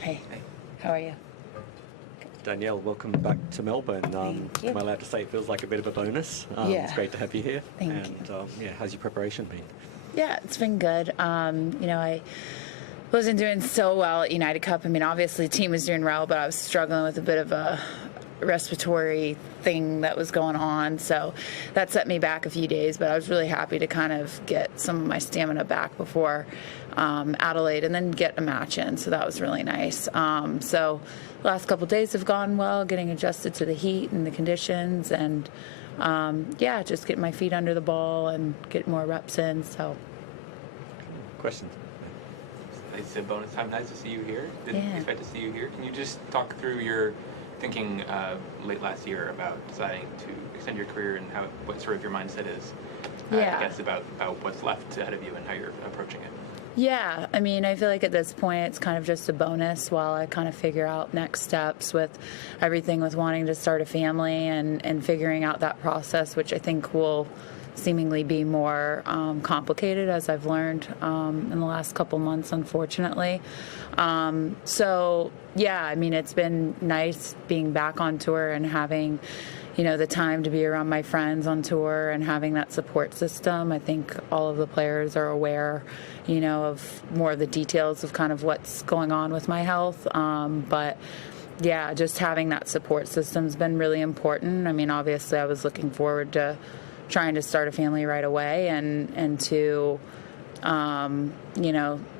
Hey, how are you? Danielle, welcome back to Melbourne. Thank you. Am I allowed to say it feels like a bit of a bonus? Yeah. It's great to have you here. Thank Yeah, how's your preparation been? Yeah, it's been good. I wasn't doing so well at United Cup. I mean, obviously the team was doing well, but I was struggling with a bit of a respiratory thing that was going on. So that set me back a few days, but I was really happy to kind of get some of my stamina back before Adelaide and then get a match in. So that was really nice. So the last couple of days have gone well, getting adjusted to the heat and the conditions and just getting my feet under the ball and getting more reps in. So Questions? It's a bonus time. Nice to see you here. Didn't Yeah. expect to see you here. Can you just talk through your thinking late last year about deciding to extend your career and what sort of your mindset is? Yeah. I guess about what's left ahead of you and how you're approaching it. Yeah, I mean, I feel like at this point it's kind of just a bonus while I kind of figure out next steps with everything with wanting to start a family and figuring out that process, which I think will seemingly be more complicated as I've learned in the last couple months, unfortunately. I mean, it's been nice being back on tour and having the time to be around my friends on tour and having that support system. I think all of the players are aware, of more of the details of kind of what's going on with my health. But yeah, just having that support system's been really important. I mean, obviously I was looking forward to trying to start a family right away and to,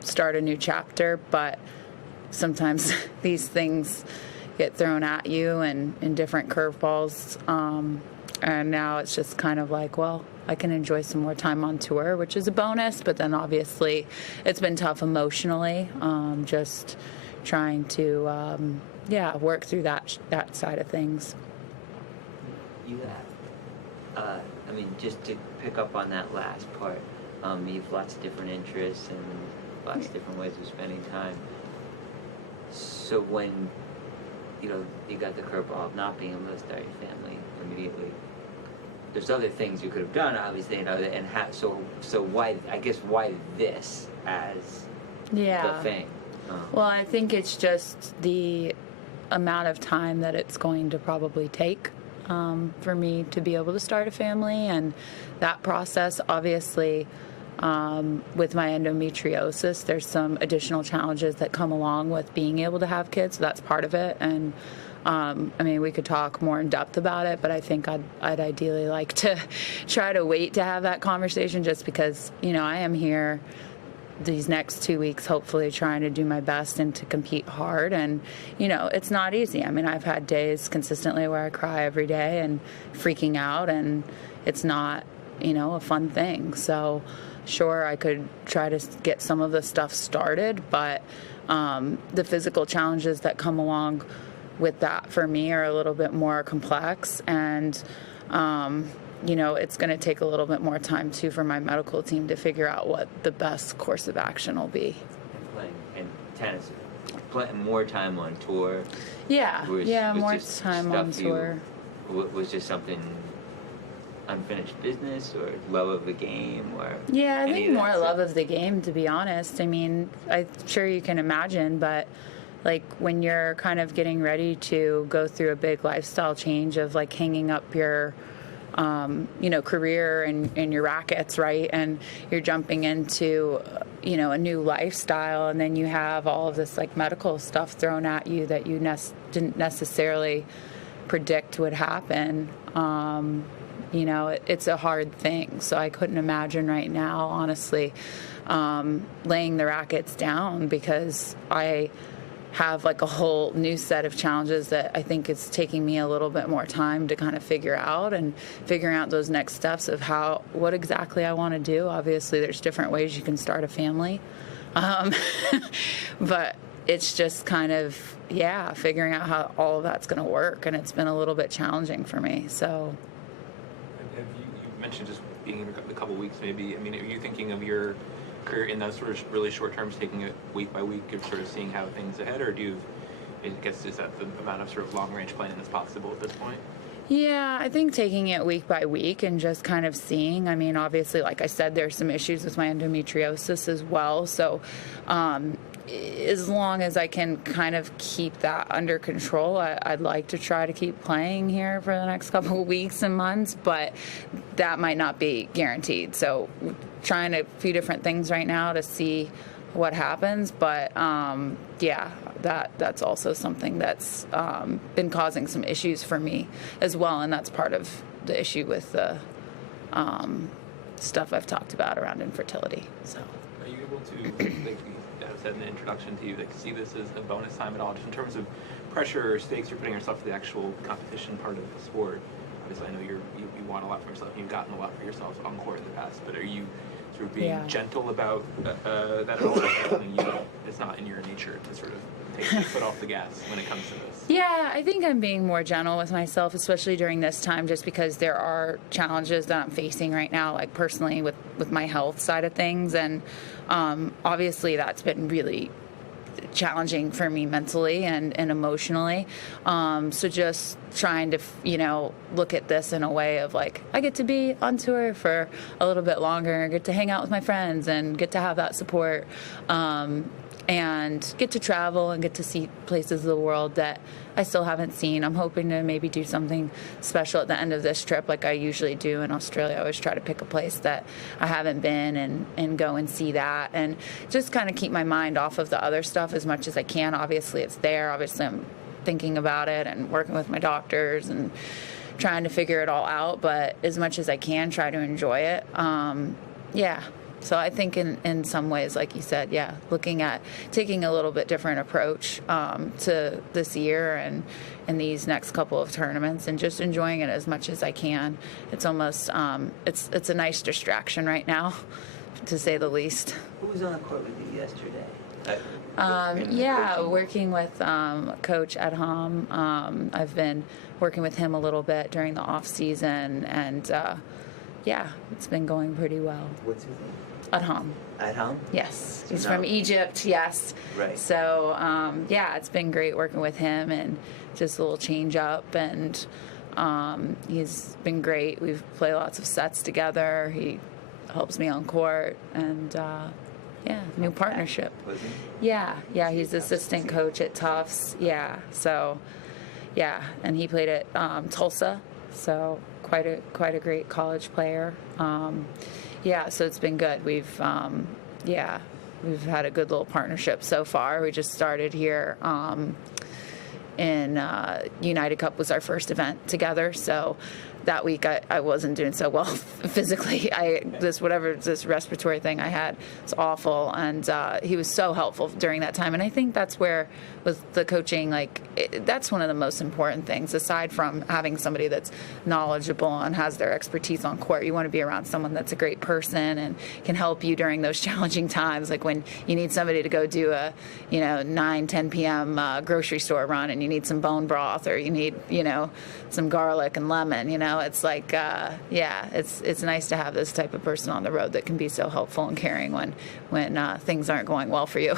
start a new chapter. But sometimes these things get thrown at you and in different curveballs. And now it's just kind of like, well, I can enjoy some more time on tour, which is a bonus. But then obviously it's been tough emotionally, just trying to, work through that side of things. You have, just to pick up on that last part, you have lots of different interests and lots of different ways of spending time. So when you got the curveball of not being able to start your family immediately, there's other things you could have done, obviously, so why this as the thing? Well, I think it's just the amount of time that it's going to probably take for me to be able to start a family, and that process, obviously, with my endometriosis, there's some additional challenges that come along with being able to have kids, so that's part of it. And we could talk more in depth about it, but I think I'd ideally like to try to wait to have that conversation, just because I am here these next 2 weeks hopefully trying to do my best and to compete hard. And it's not easy. I mean, I've had days consistently where I cry every day and freaking out, and it's not a fun thing. So sure, I could try to get some of the stuff started, but the physical challenges that come along with that for me are a little bit more complex, and it's going to take a little bit more time too for my medical team to figure out what the best course of action will be. And playing in tennis, playing more time on tour. More time on tour. Was just something unfinished business or love of the game, or I think more love of the game, to be honest. I mean, I'm sure you can imagine, but like when you're kind of getting ready to go through a big lifestyle change of like hanging up your career and your rackets, right? And you're jumping into, a new lifestyle, and then you have all of this like medical stuff thrown at you that you didn't necessarily predict would happen. It's a hard thing. So I couldn't imagine right now, honestly, laying the rackets down, because I have like a whole new set of challenges that I think it's taking me a little bit more time to kind of figure out, and figuring out those next steps of what exactly I want to do. Obviously there's different ways you can start a family. But it's just kind of, figuring out how all of that's going to work. And it's been a little bit challenging for me. So. You mentioned just being in a couple weeks maybe. I mean, are you thinking of your career in those sort of really short terms, taking it week by week and sort of seeing how things ahead, or I guess is that the amount of sort of long range planning that's possible at this point? Yeah, I think taking it week by week and just kind of seeing. I mean, obviously, like I said, there's some issues with my endometriosis as well. So as long as I can kind of keep that under control, I'd like to try to keep playing here for the next couple of weeks and months, but that might not be guaranteed. So trying a few different things right now to see what happens, but yeah, that's also something that's been causing some issues for me as well, and that's part of the issue with the stuff I've talked about around infertility. So Are you able to, like I said in the introduction to you, like see this as a bonus time at all, just in terms of pressure or stakes you're putting yourself to the actual competition part of the sport? Obviously, I know you want a lot for yourself, and you've gotten a lot for yourself on court in the past, but are you sort of being gentle about that at all? Or is that something it's not in your nature to sort of take your foot off the gas when it comes to this? yeah, I think I'm being more gentle with myself, especially during this time, just because there are challenges that I'm facing right now, like personally with my health side of things, and obviously that's been really challenging for me mentally and emotionally. So just trying to, look at this in a way of like, I get to be on tour for a little bit longer, get to hang out with my friends and get to have that support, and get to travel and get to see places of the world that I still haven't seen. I'm hoping to maybe do something special at the end of this trip like I usually do in Australia. I always try to pick a place that I haven't been and go and see that, and just kind of keep my mind off of the other stuff as much as I can. Obviously it's there. Obviously I'm thinking about it and working with my doctors and trying to figure it all out, but as much as I can, try to enjoy it. Yeah. So I think in some ways, like you said, yeah, looking at taking a little bit different approach to this year and in these next couple of tournaments, and just enjoying it as much as I can. It's almost it's a nice distraction right now, to say the least. Who was on the court with you yesterday? Yeah, working with Coach Adham. I've been working with him a little bit during the off season, and yeah, it's been going pretty well. What's his name? Adham. Adham? Yes, So he's now- from Egypt. Yes. Right. So yeah, it's been great working with him, and just a little change up, and he's been great. We've played lots of sets together. He helps me on court, and yeah, new partnership. Was he? Yeah, he's assistant coach at Tufts. Yeah, so yeah, and he played at Tulsa, so quite a great college player. Yeah, so it's been good. We've had a good little partnership so far. We just started here in United Cup was our first event together, so that week I wasn't doing so well physically. This respiratory thing I had, it's awful, and he was so helpful during that time. And I think that's where with the coaching, that's one of the most important things, aside from having somebody that's knowledgeable and has their expertise on court. You want to be around someone that's a great person and can help you during those challenging times, like when you need somebody to go do a 9-10 p.m. Grocery store run, and you need some bone broth, or you need some garlic and lemon. It's like it's nice to have this type of person on the road that can be so helpful and caring when things aren't going well for you.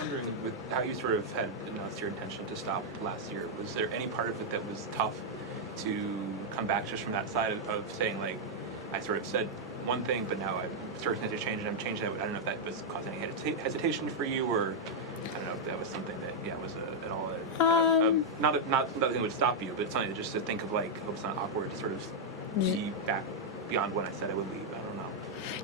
Wondering, with how you sort of had announced your intention to stop last year, was there any part of it that was tough to come back just from that side of saying, like, I sort of said one thing, but now I'm starting to change and I'm changing it? I don't know if that was causing any hesitation for you, or I don't know if that was something that was at all not nothing that would stop you, but something just to think of, like, hope it's not awkward to sort of be back beyond when I said I would leave. I don't know.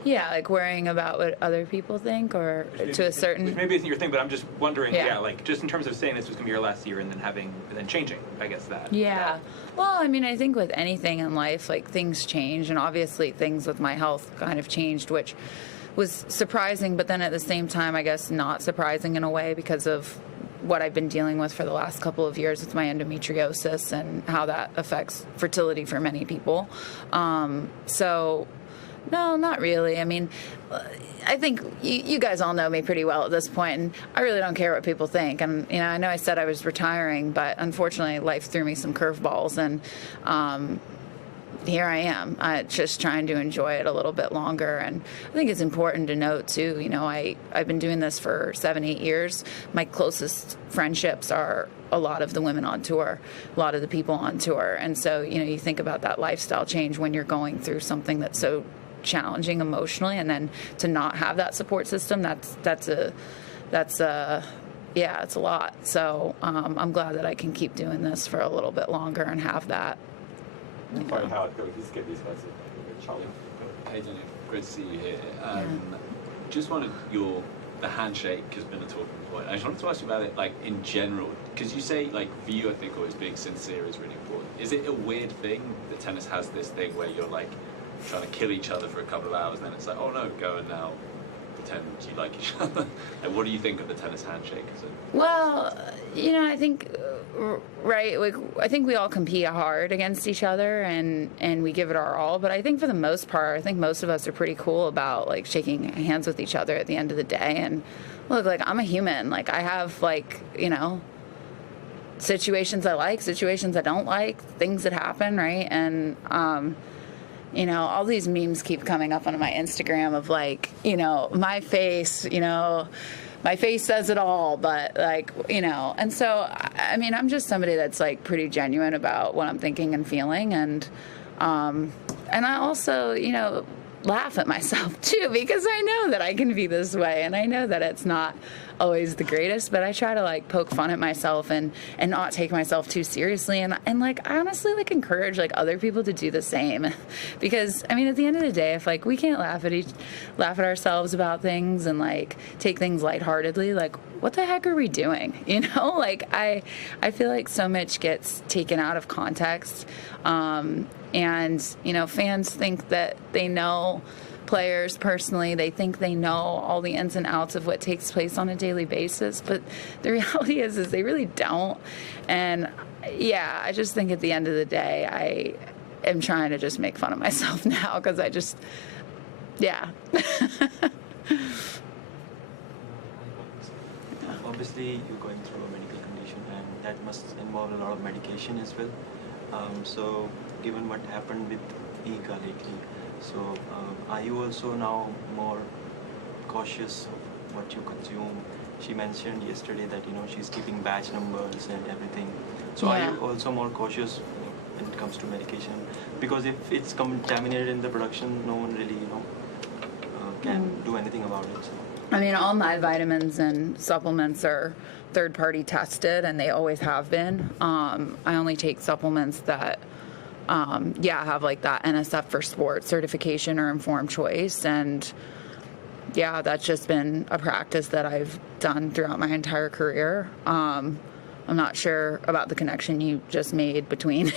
Yeah, like worrying about what other people think, or to a certain. Which maybe isn't your thing, but I'm just wondering. Yeah, like just in terms of saying this was gonna be your last year, and then changing. I guess that. Yeah. Well, I mean, I think with anything in life, like, things change, and obviously things with my health kind of changed, which was surprising, but then at the same time, I guess not surprising in a way, because of what I've been dealing with for the last couple of years with my endometriosis and how that affects fertility for many people. So, no, not really. I mean, I think you guys all know me pretty well at this point, and I really don't care what people think. And I know I said I was retiring, but unfortunately, life threw me some curveballs, and here I am, just trying to enjoy it a little bit longer. And I think it's important to note too, I've been doing this for 7-8 years. My closest friendships are a lot of the women on tour, a lot of the people on tour. And so, you think about that lifestyle change when you're going through something that's so challenging emotionally, and then to not have that support system, that's that's yeah, it's a lot. So I'm glad that I can keep doing this for a little bit longer and have that. Sorry, Howard, go. Let's get these guys. Charlie. Hey Daniel, great to see you here. Just wanted the handshake has been a talking point. I just wanted to ask you about it, like in general, because you say like for you, I think always being sincere is really important. Is it a weird thing that tennis has this thing where you're like trying to kill each other for a couple of hours, and then it's like, oh no, go and now pretend you like each other? Like, what do you think of the tennis handshake? Well, you know, I think, right, like, I think we all compete hard against each other and we give it our all. But I think for the most part, I think most of us are pretty cool about, like, shaking hands with each other at the end of the day. And look, like, I'm a human. Like, I have, like, you know, situations I like, situations I don't like, things that happen, right? And, you know, all these memes keep coming up on my Instagram of, like, you know, my face, you know, my face says it all, but, like, you know. And so, I mean, I'm just somebody that's, like, pretty genuine about what I'm thinking and feeling. And I also, you know, laugh at myself, too, because I know that I can be this way. And I know that it's not always the greatest, but I try to, like, poke fun at myself and not take myself too seriously, and like, I honestly, like, encourage, like, other people to do the same, because I mean, at the end of the day, if, like, we can't laugh at ourselves about things and, like, take things lightheartedly, like, what the heck are we doing? You know, like, I feel like so much gets taken out of context, and you know, fans think that they know players personally. They think they know all the ins and outs of what takes place on a daily basis, but the reality is they really don't. And yeah, I just think at the end of the day, I am trying to just make fun of myself now, because I just, yeah. Obviously, you're going through a medical condition, and that must involve a lot of medication as well. So given what happened with Iga lately, so are you also now more cautious of what you consume? She mentioned yesterday that, you know, she's keeping batch numbers and everything. So Yeah. are you also more cautious when it comes to medication? Because if it's contaminated in the production, no one really, you know, can do anything about it. So. I mean, all my vitamins and supplements are third-party tested, and they always have been. I only take supplements that, have like that NSF for Sports certification or informed choice, and yeah, that's just been a practice that I've done throughout my entire career. I'm not sure about the connection you just made between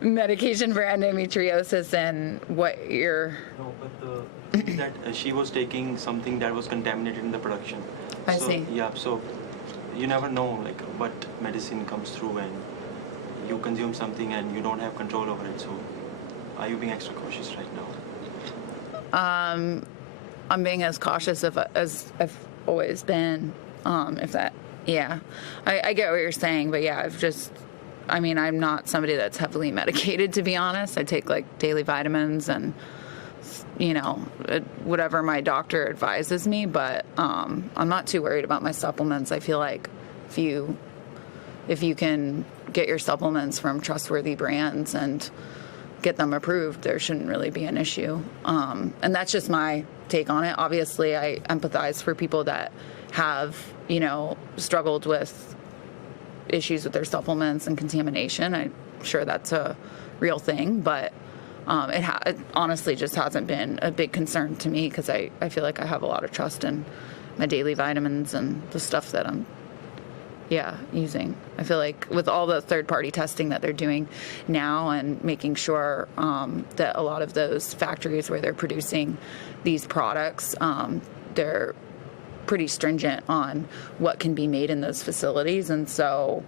medication for endometriosis and what you're... No, but that she was taking something that was contaminated in the production. I see. Yeah, so you never know, like, what medicine comes through and you consume something and you don't have control over it. So are you being extra cautious right now? I'm being as cautious as I've always been. If that, yeah, I get what you're saying, but yeah, I'm not somebody that's heavily medicated, to be honest. I take like daily vitamins and, you know, whatever my doctor advises me, but I'm not too worried about my supplements. I feel like if you can get your supplements from trustworthy brands and get them approved, there shouldn't really be an issue. And that's just my take on it. Obviously, I empathize for people that have, you know, struggled with issues with their supplements and contamination. I'm sure that's a real thing, but it honestly just hasn't been a big concern to me, because I feel like I have a lot of trust in my daily vitamins and the stuff that I'm using. I feel like with all the third-party testing that they're doing now and making sure that a lot of those factories where they're producing these products, they're pretty stringent on what can be made in those facilities, and so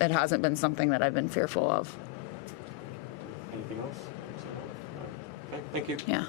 it hasn't been something that I've been fearful of. Anything else? Okay, thank you. Yeah.